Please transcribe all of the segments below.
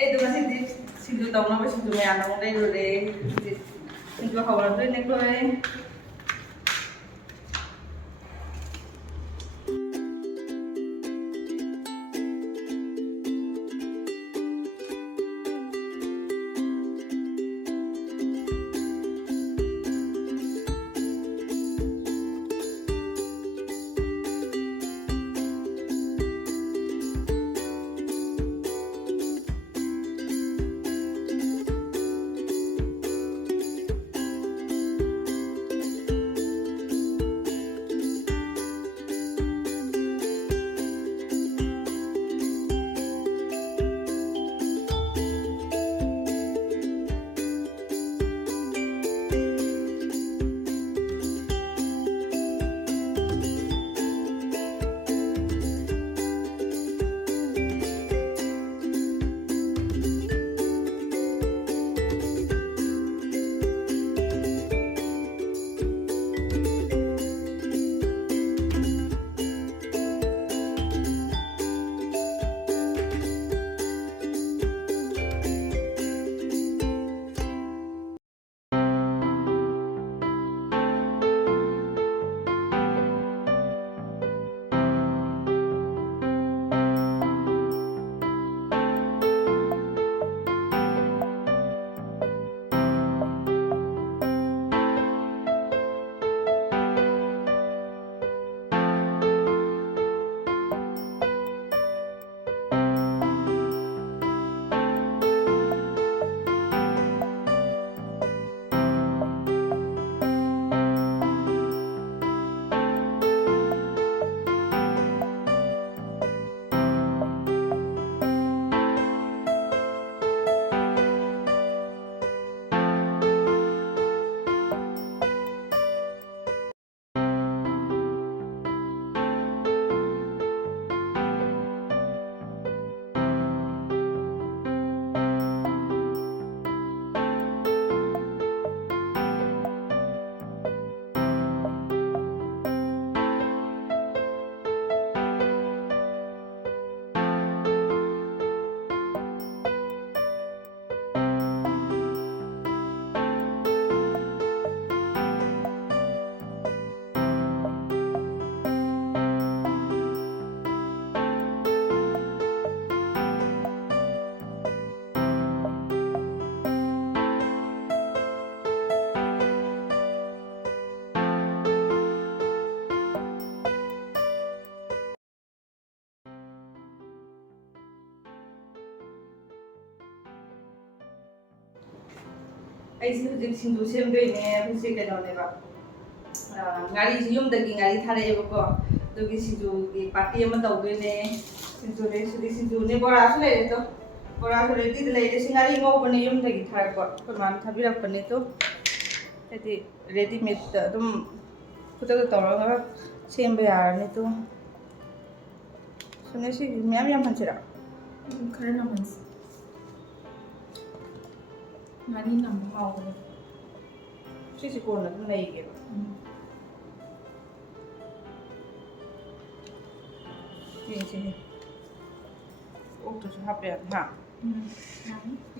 ꯑꯩꯗꯣ ꯉꯁꯤꯗꯤ ꯁꯤꯡꯖꯨ ꯇꯧꯅꯕ ꯁꯤꯡꯖꯨ ꯃꯌꯥꯝ ꯑꯃ ꯂꯩꯔꯨꯔꯦ ꯁꯤꯡꯖꯨ ꯍꯧꯔꯗꯣꯏꯅꯦꯀꯣ ꯑꯩꯁꯤ ꯍꯧꯖꯤꯛ ꯁꯤꯡꯖꯨ ꯁꯦꯝꯗꯣꯏꯅꯦ ꯍꯧꯖꯤꯛ ꯀꯩꯅꯣꯅꯦꯕ ꯉꯥꯔꯤꯁꯤ ꯌꯨꯝꯗꯒꯤ ꯉꯥꯔꯤ ꯊꯥꯔꯛꯑꯦꯕꯀꯣ ꯑꯗꯨꯒꯤ ꯁꯤꯡꯖꯨꯒꯤ ꯄꯥꯔꯇꯤ ꯑꯃ ꯇꯧꯗꯣꯏꯅꯦ ꯁꯤꯡꯖꯨ ꯁꯤꯡꯖꯨꯅꯦ ꯕꯣꯔꯥꯁꯨ ꯂꯩꯔꯦ ꯇꯣ ꯕꯣꯔꯥꯁꯨ ꯔꯦꯗꯤꯗ ꯂꯩꯔꯦ ꯁꯤ ꯉꯥꯔꯤ ꯉꯧꯕꯅꯦ ꯌꯨꯝꯗꯒꯤ ꯊꯥꯔꯛꯄ ꯑꯩꯈꯣꯏ ꯃꯥꯅ ꯊꯥꯕꯤꯔꯛꯄꯅꯦ ꯇꯣ ꯍꯥꯏꯗꯤ ꯔꯦꯗꯤꯃꯦꯗꯇ ꯑꯗꯨꯝ ꯈꯨꯗꯛꯇ ꯇꯧꯔꯒ ꯁꯦꯝꯕ ꯌꯥꯔꯅꯤ ꯇꯣ ꯁꯨꯅ ꯁꯤ ꯃꯌꯥꯝ ꯌꯥꯝꯍꯟꯁꯤꯔꯥ खरं नमस ngari nam hawo ꯁꯤꯁꯤ ꯀꯣꯟꯅ ꯑꯗꯨꯝ ꯂꯩꯒꯦꯕ ꯁꯤ ꯑꯣꯛꯇꯁꯨ ꯍꯥꯞꯄ ꯌꯥꯅꯤ ꯍꯥ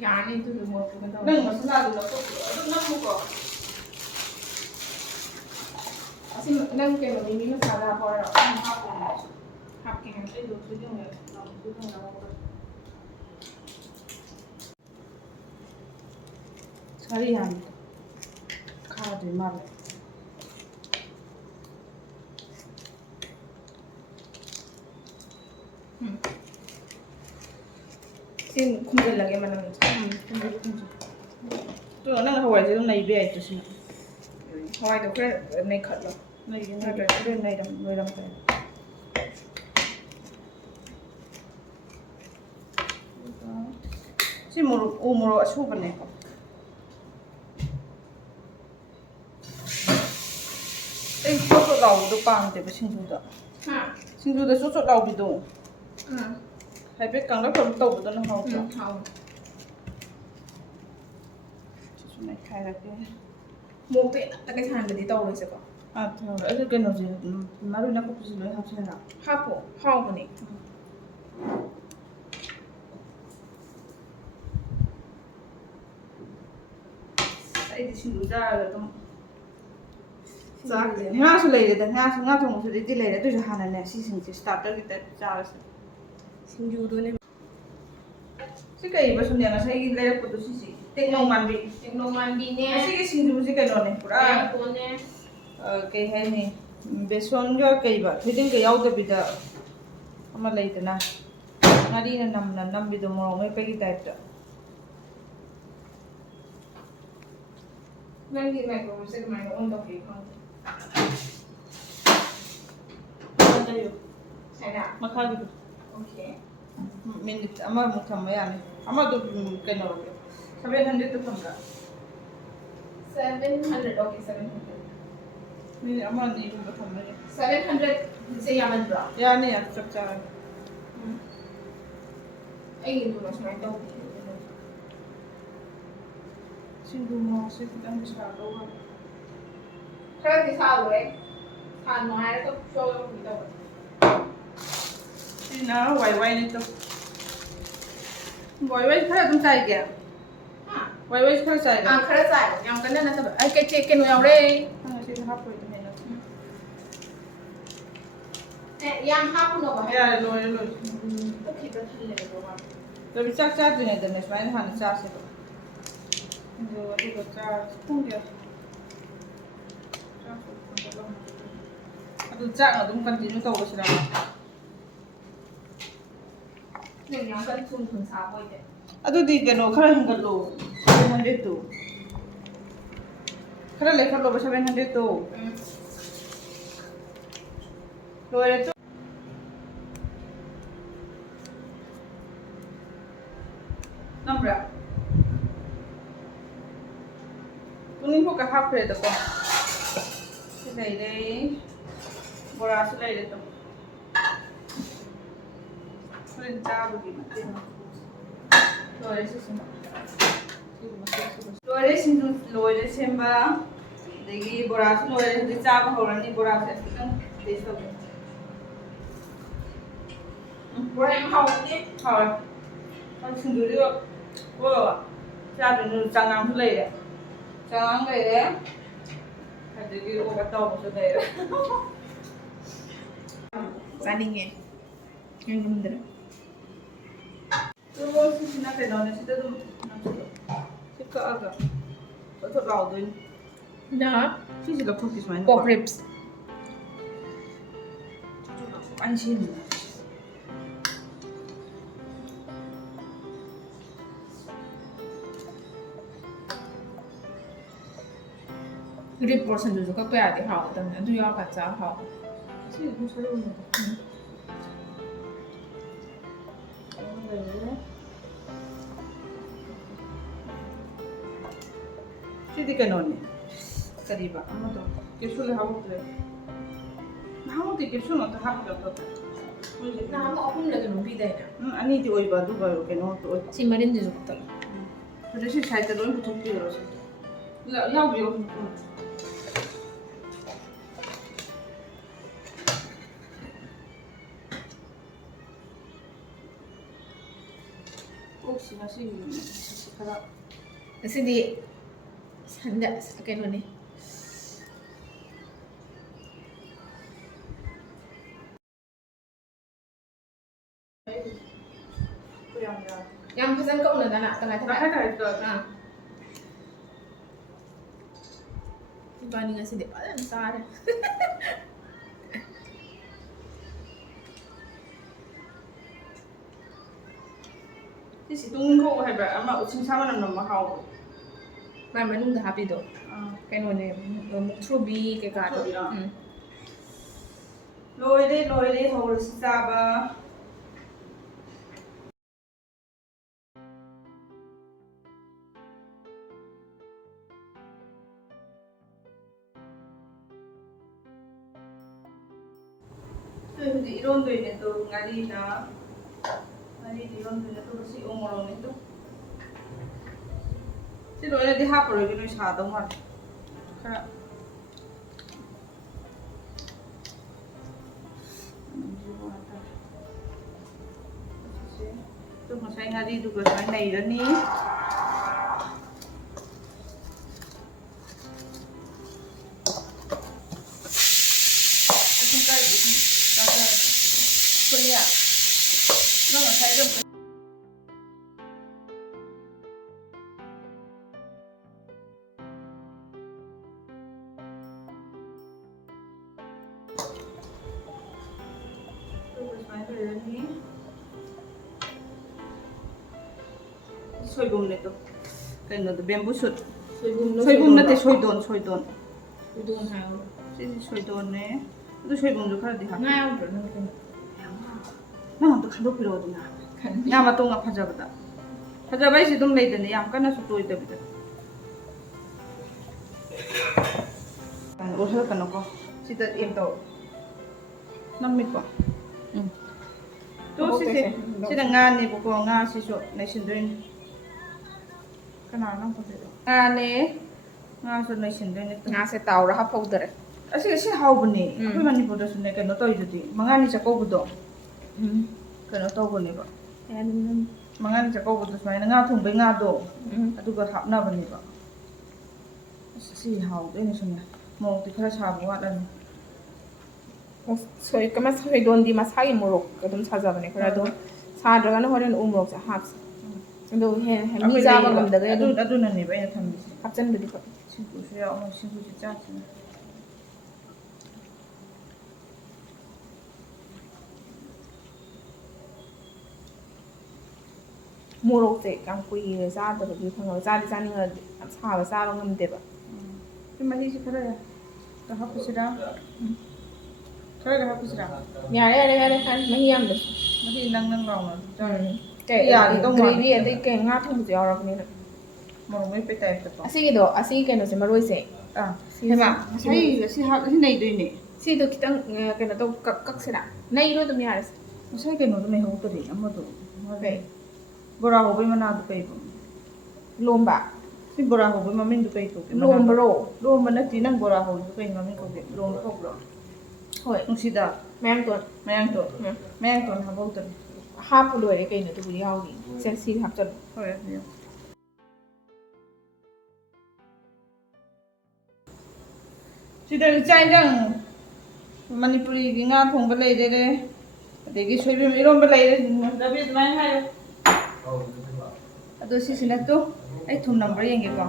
yani itu mau kita ꯅꯪ ꯃꯁꯂꯥꯗꯨ ꯂꯧꯊꯣꯛꯄꯤꯔꯣ ꯑꯗꯨꯝ ꯅꯝꯃꯨꯀꯣ asi nang ke mo mimi masala pora hapke ꯑꯩꯗꯣ ꯊꯣꯏꯗꯤꯡ ꯉꯥꯔꯤ ꯌꯥꯝ ꯈꯥꯗꯣꯏ ꯃꯥꯜꯂꯦ sin khumjallage manam 또 ꯅꯪ ꯍꯋꯥꯏꯁꯦ ꯑꯗꯨꯝ ꯅꯩꯕ ꯌꯥꯏ ꯇꯨ ꯁꯤꯅ hawai do khare nei khatlo ꯅꯩꯒꯦ ꯅꯣꯏꯔꯝꯗ꯭ꯔꯦ ꯁꯤ ꯃꯣꯔꯣꯛ ꯎ ꯃꯣꯔꯣꯛ ꯑꯁꯨꯕꯅꯦꯀꯣ ꯑꯩ ꯆꯣꯠ ꯆꯣꯠ ꯂꯥꯎꯕꯗꯣ ꯄꯥꯝꯗꯦꯕ ꯁꯤꯡꯖꯨꯗ ꯁꯤꯡꯖꯨꯗ ꯆꯣꯠ ꯆꯣꯠ ꯂꯥꯎꯕꯤꯗꯣ ꯍꯥꯏꯐꯦꯠ ꯀꯪꯂꯞ ꯀꯪꯂꯞ ꯇꯧꯕꯗꯨꯅ ꯍꯥꯎꯕ꯭ꯔꯣ ꯁꯤꯁꯨ ꯅꯩꯈꯥꯏꯔꯛꯀꯦ ꯃꯣꯛꯇꯣ ꯌꯥꯝꯅ ꯁꯥꯍꯟꯕꯗꯤ ꯇꯧꯔꯣꯏꯁꯦꯀꯣ ꯑꯗꯨ ꯀꯩꯅꯣꯁꯦ ꯃꯔꯣꯏ ꯅꯥꯀꯨꯞꯄꯤꯁꯦ ꯂꯣꯏ ꯍꯥꯞꯆꯤꯟꯔ ꯍꯥꯞꯄꯣ ꯍꯥꯎꯕꯅꯦ ꯑꯩꯗꯤ ꯁꯤꯡꯖꯨ ꯆꯥꯔꯒ ꯑꯗꯨꯝ ꯆꯥꯛꯁꯦ ꯉꯥꯁꯨ ꯂꯩꯔꯦꯗ ꯉꯥ ꯊꯣꯡꯕꯁꯨ ꯂꯩꯗꯤ ꯂꯩꯔꯦ ꯑꯗꯨꯏꯁꯨ ꯍꯥꯟꯅꯅꯦ ꯁꯤꯁꯤꯡꯁꯦ ꯁ꯭ꯇꯥꯔꯇꯔꯒꯤ ꯇꯥꯏꯞ ꯆꯥꯔꯁꯦ ꯁꯤꯡꯖꯨꯗꯨꯅꯦ ꯁꯤ ꯀꯩꯕ ꯁꯨꯅꯦ ꯉꯁꯥꯏꯒꯤ ꯂꯩꯔꯛꯄꯗꯣ ꯁꯤꯁꯤ ꯇꯦꯛꯅꯧ ꯃꯥꯟꯕꯤ ꯃꯥꯟꯕꯤꯅꯦ ꯑꯁꯤꯒꯤ ꯁꯤꯡꯖꯨꯁꯤ ꯀꯩꯅꯣꯅꯦ ꯄꯨꯔꯥ ꯇꯣꯟꯅꯦ ꯀꯩ ꯍꯥꯏꯅꯤ ꯕꯦꯁꯣꯟꯒ ꯀꯩꯕ ꯊꯣꯏꯗꯤꯡꯒ ꯌꯥꯎꯗꯕꯤꯗ ꯑꯃ ꯂꯩꯗꯅ ꯉꯥꯔꯤꯅ ꯅꯝꯅ ꯅꯝꯕꯤꯗꯣ ꯃꯣꯔꯣꯛ ꯃꯦꯠꯄꯒꯤ ꯇꯥꯏꯞꯇ ꯅꯪꯒꯤ ꯃꯥꯏꯀ꯭ꯔꯣꯋꯦꯚꯁꯦ ꯀꯃꯥꯏꯅ ꯑꯣꯟ ꯇꯧꯒꯦ ꯈꯪꯗꯦ ꯁꯥꯏꯗ ꯃꯈꯥꯒꯤꯗꯣ ꯑꯣꯀꯦ ꯃꯤꯅꯤꯠ ꯑꯃꯃꯨꯛ ꯊꯝꯕ ꯌꯥꯅꯤ ꯑꯃꯗꯣ ꯀꯩꯅꯣ 700ꯗ ꯊꯝꯕ꯭ꯔꯥ 700 ꯑꯣꯀꯦ 700 ꯃꯤꯅꯤꯠ ꯑꯃ ꯑꯅꯤꯒꯨꯝꯕ ꯊꯝꯕ ꯌꯥꯏ 700 ꯁꯦ ꯌꯥꯝꯃꯟꯕ꯭ꯔꯣ ꯌꯥꯅꯤ ꯆꯞ ꯆꯥꯔꯅꯤ ꯑꯩꯒꯤꯗꯨꯅ ꯁꯨꯃꯥꯏꯅ ꯇꯧꯗꯦ ꯁꯤꯡꯖꯨ ꯃꯣꯔꯣꯛꯁꯦ ꯈꯤꯇꯪꯗꯤ ꯁꯥꯗꯧꯕ ꯈꯔꯗꯤ ꯁꯥꯜꯂꯣꯏ ꯁꯥꯟꯅꯣ ꯍꯥꯏꯔꯒ ꯁꯣ ꯂꯧꯕꯤ ꯇꯧꯕ ꯁꯤꯅ ꯋꯥꯏ ꯋꯥꯏꯅꯤꯇꯣ ꯋꯥꯏ ꯋꯥꯏ ꯈꯔ ꯑꯗꯨꯝ ꯆꯥꯏꯒꯦ ꯋꯥꯏ ꯋꯥꯏ ꯈꯔ ꯆꯥꯏꯒꯦ ꯈꯔ ꯆꯥꯏ ꯌꯥꯝ ꯀꯟꯅ ꯅꯠꯇꯕ ꯑꯩ ꯀꯩꯅꯣ ꯌꯥꯎꯔꯦ ꯁꯤꯗ ꯍꯥꯞꯄꯣꯏꯗ ꯍꯦꯟꯅ ꯌꯥꯝ ꯍꯥꯞꯄꯨꯅꯣꯕ ꯌꯥꯔꯦ ꯂꯣꯏꯔꯦ ꯂꯣꯏꯔꯦ ꯄꯨꯛꯈꯤꯗ ꯊꯜꯂꯦꯕ ꯑꯗꯨ ꯆꯥꯛ ꯆꯥꯗ꯭ꯔꯤꯉꯩꯗꯅꯦ ꯁꯨꯃꯥꯏꯅ ꯍꯥꯟꯅ ꯆꯥꯁꯦꯕ ꯑꯗꯨꯒ ꯆꯥꯔꯁꯤ ꯄꯨꯡ ꯀꯌꯥ ꯑꯗꯨ ꯆꯥꯛꯅ ꯑꯗꯨꯝ ꯀꯟꯇꯤꯅ꯭ꯌꯨ ꯇꯧꯕꯁꯤꯔ ꯅꯪ ꯌꯥꯝ ꯀꯟꯅ ꯊꯨꯝ ꯁꯥꯕ ꯑꯣꯏꯗꯦ ꯑꯗꯨꯗꯤ ꯀꯩꯅꯣ ꯈꯔ ꯍꯦꯟꯒꯠꯂꯣ 700ꯇꯣ खरा लेखा लो 700 तो लोरे तो नंबरा तुनी को कहा पे तो ले ले बोरा से ले ले तो फ्रेंड चा बुगी मते लोरे से सुन लोरे सिंधु लोरे सेंबा देगी बोरा से लोरे से चाप होरनी बोरा से खितंग टेस्ट हो बोरा में हाउने हाउ और सिंधु दियो वो चाप नु चांगांग ले रे चांगांग ले रे देगी वो बताओ मुझे दे रे चानिंगे यंगुंदर तो सिना के दोने सिदा तुम सिका आगा तो राव दोइन ना Sisi lo cookies man. pork ribs. Anjing. Rib portion juga kau payah di hao, dan itu ya kacau hao. Sisi lo selalu ni. Sisi kanon ni. Kariba, ano to? Kesul hawak le. Hawak ti kesul no to hawak to. Nah, aku pun lagi nunggu dah ya. Ani ti oi ba du ba ro keno to. Si Marin juga betul. Jadi si saya tu loin putuk ti ro. La ya bi ro. Oh, si nasi si kara. Nasi di sanda kayak ni. Yang pesan kau nak tengah-tengah. Nah. Dibanding nasi di paling besar. Sisi tunggu hai ba ama ucing sama nam nam mahau. Mai manung dah happy do. Kayak ni muktrobi kayak kado. Loi deh hau si saba. Di iron do ini tu ngari na. Ngari di iron do ini tu si umurong itu. Si loi na di hapur lagi nu sa dong man. Kara. Tu masai ngari tu ko sai nai ra ni. ꯂꯩꯔꯅꯤ ꯁꯣꯏꯕꯨꯝꯅꯦ ꯇꯣ ꯀꯩꯅꯣꯗꯣ bamboo ꯁꯨꯠ ꯁꯣꯏꯕꯨꯝ ꯅꯠꯇꯦ ꯁꯣꯏꯗꯣꯟ ꯁꯣꯏꯗꯣꯟ ꯍꯥꯏꯌꯣ ꯁꯤꯗꯤ ꯁꯣꯏꯗꯣꯟꯅꯦ ꯑꯗꯨ ꯁꯣꯏꯕꯨꯝꯁꯨ ꯈꯔꯗꯤ ꯍꯥꯞꯄꯦ ꯉꯥ ꯌꯥꯎꯗ꯭ꯔꯣ ꯅꯪ ꯀꯩꯅꯣ ꯅꯪ ꯑꯝꯇ ꯈꯟꯗꯣꯛꯄꯤꯔꯛꯑꯣꯗꯅ ꯉꯥ ꯃꯇꯣꯡꯒ ꯐꯖꯕꯗ ꯐꯖꯕ ꯍꯥꯏꯁꯤ ꯑꯗꯨꯝ ꯂꯩꯗꯅ ꯌꯥꯝ ꯀꯟꯅꯁꯨ ꯇꯣꯏꯗꯕꯤꯗ ꯑꯣꯜꯍꯜꯂꯛꯀꯅꯣꯀꯣ ꯁꯤꯗ ꯑꯦꯝ ꯇꯧ ꯅꯝꯃꯤꯀꯣ ꯇꯣ ꯁꯤꯁꯦ ꯁꯤꯗ ꯉꯥꯅꯦꯕꯀꯣ ꯉꯥꯁꯤꯁꯨ ꯅꯩꯁꯤꯟꯗꯣꯏꯅꯤ ꯀꯅꯥꯅꯣ ꯅꯪ ꯐꯖꯩꯗꯣ ꯉꯥꯅꯦ ꯉꯥꯁꯨ ꯅꯩꯁꯤꯟꯗꯣꯏꯅꯦ ꯉꯥꯁꯦ ꯇꯥꯎꯔ ꯍꯥꯞꯍꯧꯗꯔꯦ ꯑꯁꯤ ꯍꯥꯎꯕꯅꯦ ꯑꯩꯈꯣꯏ ꯃꯅꯤꯄꯨꯔꯗꯁꯨꯅꯦ ꯀꯩꯅꯣ ꯇꯧꯔꯤꯗꯨꯗꯤ ꯃꯉꯥꯅꯤ ꯆꯥꯛꯀꯧꯕꯗꯣ ꯀꯩꯅꯣ ꯇꯧꯕꯅꯦꯕ ꯃꯉꯥꯅꯤ ꯆꯥꯛꯀꯧꯕꯗꯣ ꯁꯨꯃꯥꯏꯅ ꯉꯥ ꯊꯣꯡꯕꯩ ꯉꯥꯗꯣ ꯑꯗꯨꯒ ꯍꯥꯞꯅꯕꯅꯦꯕ ꯑꯁ ꯁꯤ ꯍꯥꯎꯗꯣꯏꯅꯦ ꯁꯨꯝꯅ ꯃꯣꯔꯣꯛꯇꯤ ꯈꯔ ꯁꯥꯕ ꯋꯥꯠꯂꯅꯤ ꯁꯣꯏꯗꯣꯟꯗꯤ ꯃꯁꯥꯒꯤ ꯃꯣꯔꯣꯛ ꯑꯗꯨꯝ ꯁꯥꯖꯕꯅꯦ ꯈꯔ ꯑꯗꯨꯝ ꯁꯥꯗ꯭ꯔꯒꯅ ꯍꯣꯔꯦꯟ ꯎ ꯃꯣꯔꯣꯛꯁꯦ ꯍꯥꯞꯁꯦ ꯑꯗꯣ ꯍꯦꯟꯅ ꯃꯤ ꯆꯥꯕ ꯉꯝꯗꯒꯩ ꯑꯗꯨꯝ ꯑꯗꯨꯅꯅꯦꯕ ꯑꯩꯅ ꯊꯝꯃꯤꯁꯦ ꯍꯥꯞꯆꯟꯕꯗꯤ ꯐꯩ ꯁꯤꯡꯖꯨꯁꯨ ꯌꯥꯎ ꯁꯤꯡꯖꯨꯁꯨ ꯆꯥꯁꯤꯅꯦ ꯃꯣꯔꯣꯛꯁꯦ ꯌꯥꯝ ꯀꯨꯏꯔꯦ ꯆꯥꯗꯕꯒꯤ ꯈꯪꯉꯕ ꯆꯥꯗꯤ ꯆꯥꯅꯤꯡꯉꯗꯤ ꯌꯥꯝ ꯁꯥꯕ ꯆꯥꯕ ꯉꯝꯗꯦꯕ ꯁꯤ ꯃꯍꯤꯁꯤ ꯈꯔ ꯍꯥꯞꯄꯁꯤꯔꯥ ꯈꯔꯒ ꯍꯥꯞꯄꯁꯤꯔꯥ ꯌꯥꯔꯦ ꯃꯍꯤ ꯌꯥꯝꯗ꯭ꯔꯁꯨ ꯃꯍꯤ ꯅꯪ ꯂꯥꯎꯅ ꯒ꯭ꯔꯦꯚꯤ ꯑꯗꯩ ꯀꯩ ꯉꯥ ꯊꯣꯡꯕꯁꯨ ꯌꯥꯎꯔꯕꯅꯤꯅ ꯃꯣꯔꯣꯛ ꯃꯦꯠꯄꯩ ꯇꯥꯏꯞꯇꯀꯣ ꯑꯁꯤꯒꯤ ꯀꯩꯅꯣꯁꯦ ꯃꯔꯣꯏꯁꯦ ꯍꯩꯃꯥ ꯉꯁꯥꯏ ꯁꯤ ꯅꯩꯗꯣꯏꯅꯦ ꯁꯤꯗꯣ ꯈꯤꯇꯪ ꯀꯩꯅꯣ ꯇꯧ ꯀꯛꯁꯤꯔꯥ ꯅꯩꯔꯣ ꯑꯗꯨꯝ ꯌꯥꯔꯁꯦ ꯉꯁꯥꯏ ꯀꯩꯅꯣꯗꯣ ꯅꯩꯍꯧꯗꯔꯤ ꯑꯃꯗꯣ ꯀꯩ ꯕꯣꯔꯥ ꯍꯧꯕꯩ ꯃꯅꯥꯗꯣ ꯀꯩꯕ ꯂꯣꯝꯕ ꯁꯤ ꯕꯣꯔꯥ ꯍꯧꯕꯩ ꯃꯃꯤꯡꯗꯣ ꯀꯩ ꯀꯧꯒꯦ ꯂꯣꯝꯕꯔꯣ ꯂꯣꯝꯕ ꯅꯠꯇꯦ ꯅꯪ ꯕꯣꯔꯥ ꯍꯧꯕꯗꯣ ꯀꯩ ꯃꯃꯤꯡ ꯀꯧꯒꯦ ꯂꯣꯝꯕ ꯀꯧꯕ꯭ꯔꯣ ꯍꯣꯏ ꯅꯨꯡꯁꯤꯗꯥꯛ ꯃꯌꯥꯡꯇꯣꯟ ꯃꯌꯥꯡꯇꯣꯟ ꯍꯥꯞꯍꯧꯗꯔꯤ ꯍꯥꯞꯄꯨ ꯂꯣꯏꯔꯦ ꯀꯩꯅꯣ ꯑꯗꯨꯕꯨ ꯌꯥꯎꯔꯤ ꯁꯤ ꯍꯥꯞꯆꯜꯂꯣ ꯍꯣꯏ ꯑꯗꯨ ꯁꯤꯗ ꯆꯥꯛ ꯏꯟꯖꯥꯡ ꯃꯅꯤꯄꯨꯔꯤꯒꯤ ꯉꯥ ꯊꯣꯡꯕ ꯂꯩꯔꯦ ꯑꯗꯒꯤ ꯁꯣꯏꯕꯨꯝ ꯏꯔꯣꯝꯕ ꯂꯩꯔꯦ ꯔꯕꯤ ꯑꯗꯨꯃꯥꯏꯅ ꯍꯥꯏꯌꯣ ꯑꯗꯣ ꯁꯤꯁꯤꯅ ꯇꯨ ꯑꯩ ꯊꯨꯝ ꯅꯝꯕ꯭ꯔꯥ ꯌꯦꯡꯒꯦꯀꯣ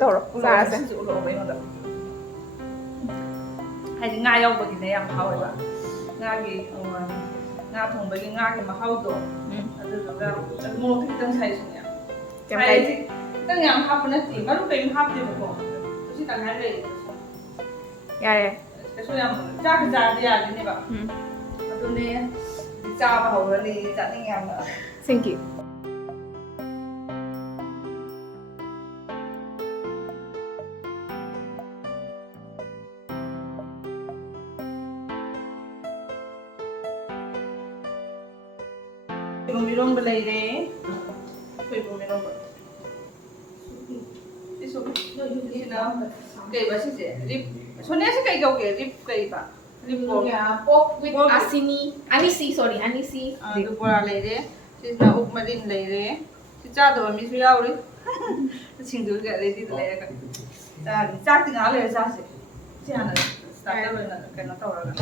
ꯇꯧꯔꯣ ꯆꯥꯔꯁꯦ ꯁꯤꯁꯨ ꯎꯠꯂꯛꯑꯣꯕ ꯑꯩꯉꯣꯟꯗ ꯍꯥꯏꯗꯤ ꯉꯥ ꯌꯥꯎꯕꯒꯤꯅꯦ ꯌꯥꯝ ꯍꯥꯎꯋꯦꯕ ꯉꯥꯒꯤ ꯉꯥ ꯊꯣꯡꯕꯒꯤ ꯉꯥꯒꯤ ꯃꯍꯥꯎꯗꯣ ꯑꯗꯨꯗꯨꯒ ꯃꯣꯔꯣꯛ ꯈꯤꯇꯪ ꯁꯥꯏꯁꯤꯅꯦ ꯁꯥꯏꯁꯤ ꯈꯤꯇꯪ ꯌꯥꯝ ꯍꯥꯞꯄ ꯅꯠꯇꯦ ꯃꯔꯨ ꯀꯔꯤꯝ ꯍꯥꯞꯇꯦꯕꯀꯣ ꯁꯤ ꯇꯪꯈꯥꯏ ꯂꯩ ꯌꯥꯔꯦ ꯀꯩꯁꯨ ꯌꯥꯝ ꯆꯥꯛꯀ ꯆꯥꯔꯗꯤ ꯌꯥꯗꯣꯏꯅꯦꯕ ꯑꯗꯨꯅꯦ ꯆꯥꯕ ꯍꯧꯔꯅꯤ ꯆꯥꯅꯤꯡ ꯌꯥꯝꯅ ꯊꯦꯡꯛ ꯌꯨ ꯁꯣꯏꯕꯨꯝ ꯏꯔꯣꯝꯕ ꯂꯩꯔꯦ ꯁꯣꯏꯕꯨꯝ ꯏꯔꯣꯝꯕ ꯁꯤꯁꯤꯅ ꯀꯩꯕ ꯁꯤꯁꯦ ꯔꯤꯞ ꯁꯣꯅꯤꯌꯥꯁꯤ ꯀꯩ ꯀꯧꯒꯦ ꯔꯤꯞ ꯀꯩꯕ pork with anisi ꯑꯗꯨ ꯕꯣꯔꯥ ꯂꯩꯔꯦ ꯁꯤꯁꯤꯅ ꯑꯣꯛ ꯃꯔꯤꯟ ꯂꯩꯔꯦ ꯁꯤ ꯆꯥꯗꯕ ꯃꯤꯁꯨ ꯌꯥꯎꯔꯤ ꯁꯤꯡꯖꯨꯒ ꯔꯦꯗꯤꯗ ꯂꯩꯔꯒ ꯆꯥꯛꯇꯤ ꯉꯥꯏꯍꯥꯛ ꯂꯩꯔ ꯆꯥꯁꯦ ꯁꯤ ꯍꯥꯟꯅ ꯁ꯭ꯇꯥꯔꯇꯔ ꯑꯣꯏꯅ ꯀꯩꯅꯣ ꯇꯧꯔꯒ